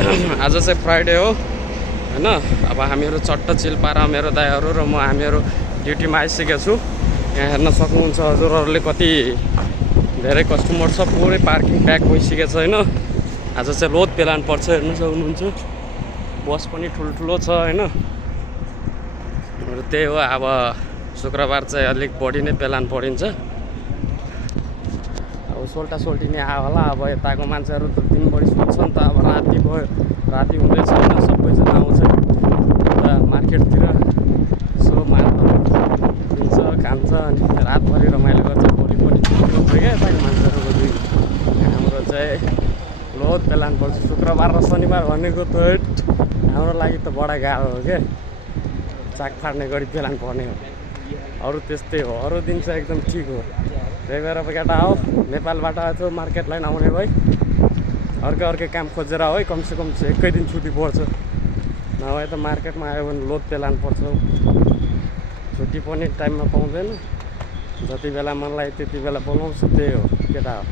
आज चाहिँ फ्राइडे हो हैन। अब हामीहरू चट्ट चिल पारा मेरो दाइहरू र म हामीहरू ड्युटीमा आइसकेको छु। यहाँ हेर्न सक्नुहुन्छ हजुरहरूले कति धेरै कस्टमर छ, पुरै पार्किङ प्याक भइसकेको छ हैन। आज चाहिँ लोड पेलान पर्छ, हेर्न सक्नुहुन्छ। बस पनि ठुल्ठुलो छ हैन। त्यही हो, अब शुक्रबार चाहिँ अलिक बढी नै पेलान परिन्छ। अब सोल्टा सोल्टी नै आयो होला। अब यताको मान्छेहरू त दिनभरि सुत्छ नि त। अब राति भयो, राति हुँदैछ होइन, सबैजना आउँछ यता मार्केटतिर, यसो दिन्छ खान्छ अनि रातभरि रमाइलो गर्छ। भोलि पनि छुट्टी हुन्छ क्या यताको मान्छेहरूको। हाम्रो चाहिँ लोड पेलान पर्छ शुक्रबार र शनिबार भनेको त हाम्रो लागि त बडा गाह्रो हो क्या, चाक फाड्ने गरी पेलान पर्ने हो। अरू त्यस्तै हो, अरू दिन चाहिँ एकदम ठिक हो। त्यही भएर केटा हो, नेपालबाट आएको मार्केट लाइन आउने भए अर्कै काम खोजेर है, कमसेकम चाहिँ एकै दिन छुट्टी पर्छ। नभए त मार्केटमा आयो भने लोड पेलान पर्छ, छुट्टी पनि टाइममा पाउँदैन। जति बेला मन लाग्यो त्यति बेला बोलाउँछ, त्यही हो केटा हो।